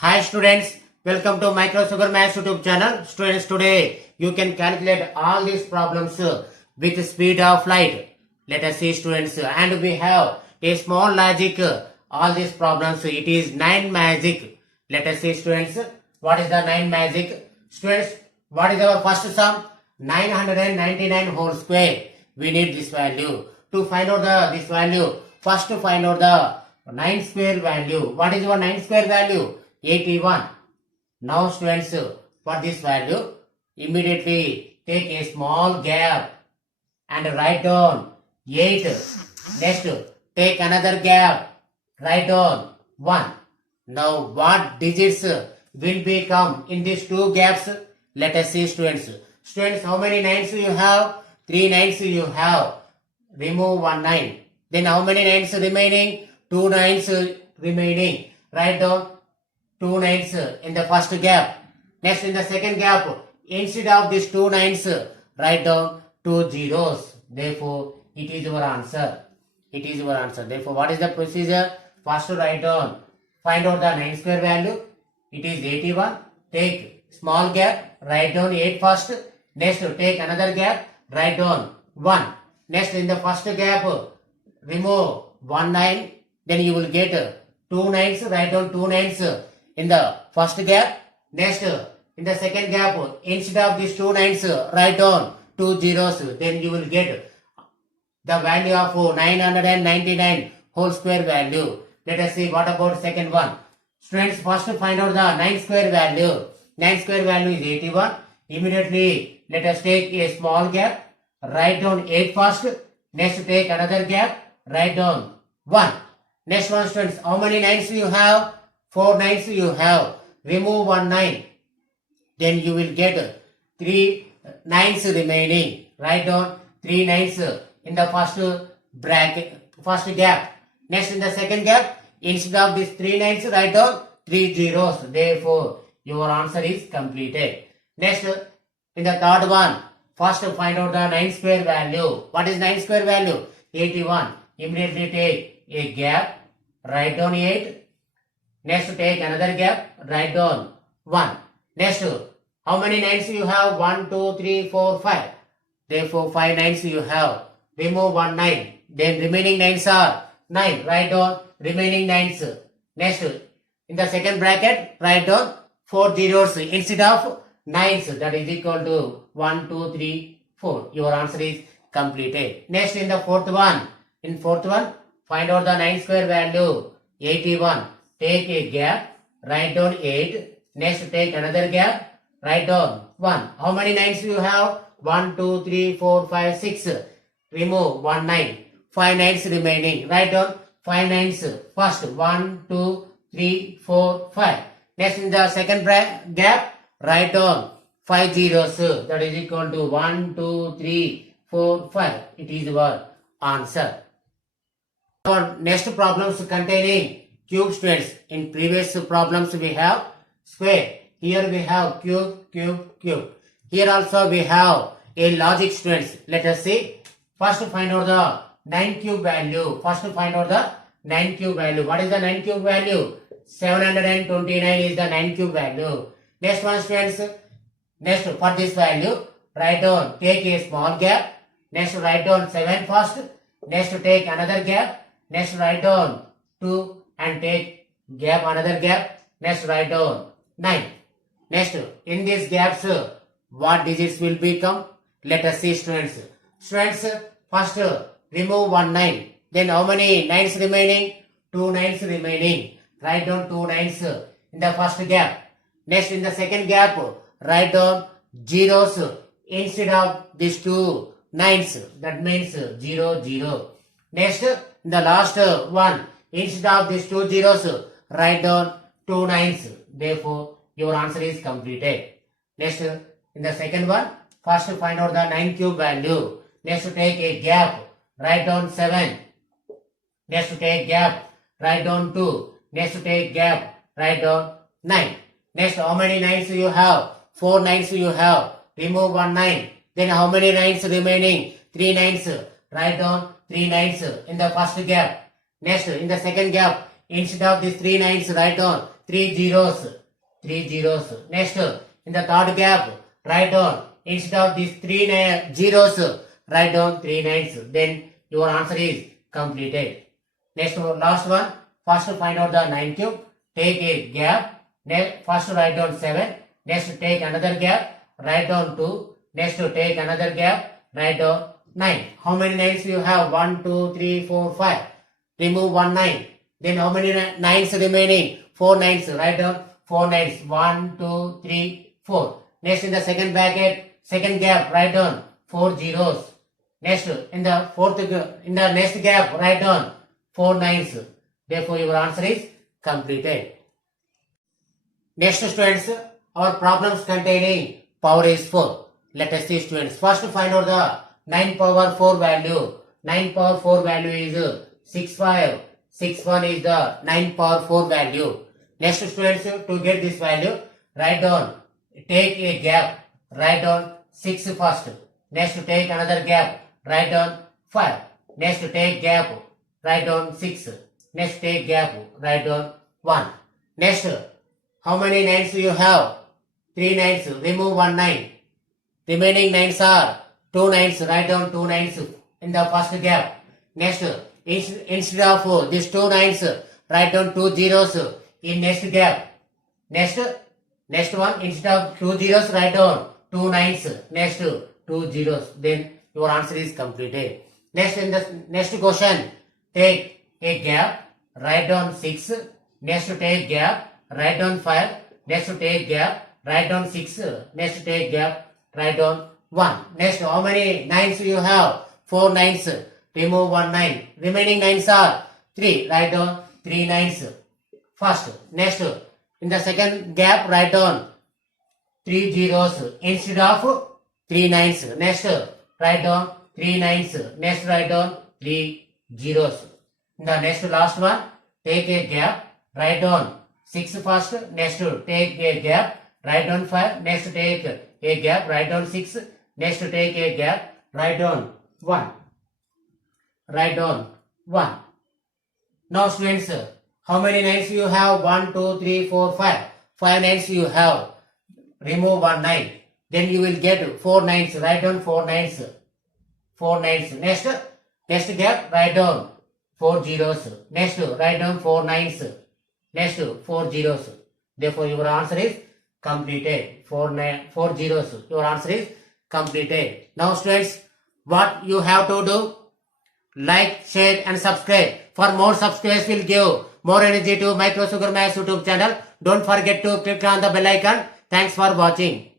Hi students, welcome to Micro Sugar Maths YouTube channel. Students, today you can calculate all these problems with the speed of light. Let us see students, and we have a small logic. All these problems, it is 9 magic. Let us see students, what is the 9 magic? Students, what is our first sum? 999 whole square. We need this value. To find out this value, first to find out the 9 square value. What is our 9 square value? 81. Now students, for this value, immediately take a small gap and write down 8. Next, take another gap, write down 1. Now what digits will become in these two gaps? Let us see students. Students, how many 9s you have? 3 9s you have. Remove 1 9. Then how many 9s remaining? 2 9s remaining. Write down 2 9s in the first gap. Next, in the second gap, instead of these 2 9s, write down 2 zeros. Therefore, it is your answer. It is your answer. Therefore, what is the procedure? First, write down, find out the 9 square value. It is 81. Take small gap, write down 8 first. Next, take another gap, write down 1. Next, in the first gap, remove 1 9. Then you will get 2 9s, write down 2 9s in the first gap. Next, in the second gap, instead of these 2 9s, write down 2 zeros. Then you will get the value of 999 whole square value. Let us see what about second one. Students, first find out the 9 square value. 9 square value is 81. Immediately, let us take a small gap, write down 8 first. Next, take another gap, write down 1. Next one, students, how many 9s you have? 4 9s you have. Remove 1 9. Then you will get 3 9s remaining. Write down 3 9s in the first bracket, first gap. Next, in the second gap, instead of these 3 9s, write down 3 zeros. Therefore, your answer is completed. Next, in the third one, first find out the 9 square value. What is 9 square value? 81. Immediately take a gap, write down 8. Next, take another gap, write down 1. Next, how many 9s you have? 1, 2, 3, 4, 5. Therefore, 5 9s you have. Remove 1 9. Then remaining 9s are 9. Write down remaining 9s. Next, in the second bracket, write down 4 zeros instead of 9s. That is equal to 1, 2, 3, 4. Your answer is completed. Next, in the fourth one. In fourth one, find out the 9 square value. 81. Take a gap, write down 8. Next, take another gap, write down 1. How many 9s you have? 1, 2, 3, 4, 5, 6. Remove 1 9. 5 9s remaining. Write down 5 9s first. 1, 2, 3, 4, 5. Next, in the second gap, write down 5 zeros. That is equal to 1, 2, 3, 4, 5. It is your answer. For next problems containing cube, students. In previous problems we have square. Here we have cube, cube, cube. Here also we have a logic, students. Let us see. First find out the 9 cube value. First find out the 9 cube value. What is the 9 cube value? 729 is the 9 cube value. Next one, students. Next, for this value, write down, take a small gap. Next, write down 7 first. Next, take another gap. Next, write down 2 and take gap, another gap. Next, write down 9. Next, in these gaps, what digits will become? Let us see, students. Students, first remove 1 9. Then how many 9s remaining? 2 9s remaining. Write down 2 9s in the first gap. Next, in the second gap, write down zeros instead of these 2 9s. That means 0 0. Next, in the last one, instead of these 2 zeros, write down 2 9s. Therefore, your answer is completed. Next, in the second one, first find out the 9 cube value. Next, take a gap, write down 7. Next, take gap, write down 2. Next, take gap, write down 9. Next, how many 9s you have? 4 9s you have. Remove 1 9. Then how many 9s remaining? 3 9s. Write down 3 9s in the first gap. Next, in the second gap, instead of these 3 9s, write down 3 zeros. 3 zeros. Next, in the third gap, write down, instead of these 3 zeros, write down 3 nines. Then your answer is completed. Next, last one. First find out the 9 cube. Take a gap. First write down 7. Next take another gap. Write down 2. Next take another gap. Write down 9. How many nines you have? 1, 2, 3, 4, 5. Remove 1 9. Then how many nines remaining? 4 nines. Write down 4 nines. 1, 2, 3, 4. Next in the second bracket, second gap, write down 4 zeros. Next in the next gap, write down 4 nines. Therefore your answer is completed. Next students, our problems containing power is 4. Let us see students. First find out the 9 power 4 value. 9 power 4 value is 65. 61 is the 9 power 4 value. Next students, to get this value, write down, take a gap, write down 6 first. Next take another gap, write down 5. Next take gap, write down 6. Next take gap, write down 1. Next, how many nines you have? 3 nines, remove 1 9. Remaining nines are 2 nines, write down 2 nines in the first gap. Next, instead of these 2 nines, write down 2 zeros in next gap. Next one, instead of 2 zeros, write down 2 nines. Next 2 zeros. Then your answer is completed. Next, in the next question, take a gap, write down 6. Next take gap, write down 5. Next take gap, write down 6. Next take gap, write down 1. Next, how many nines you have? 4 nines. Remove 1 9. Remaining nines are 3. Write down 3 nines first. Next, in the second gap, write down 3 zeros instead of 3 nines. Next, write down 3 nines. Next, write down 3 zeros. In the next last one, take a gap, write down 6 first. Next, take a gap, write down 5. Next, take a gap, write down 6. Next, take a gap, write down 1. Write down 1. Now students, how many nines you have? 1, 2, 3, 4, 5. 5 nines you have. Remove 1 9. Then you will get 4 nines. Write down 4 nines. 4 nines. Next gap, write down 4 zeros. Next, write down 4 nines. Next, 4 zeros. Therefore, your answer is completed. 4 zeros. Your answer is completed. Now students, what you have to do? Like, share and subscribe. For more subscribers will give more energy to Micro Sugar Maths YouTube channel. Don't forget to click on the bell icon. Thanks for watching.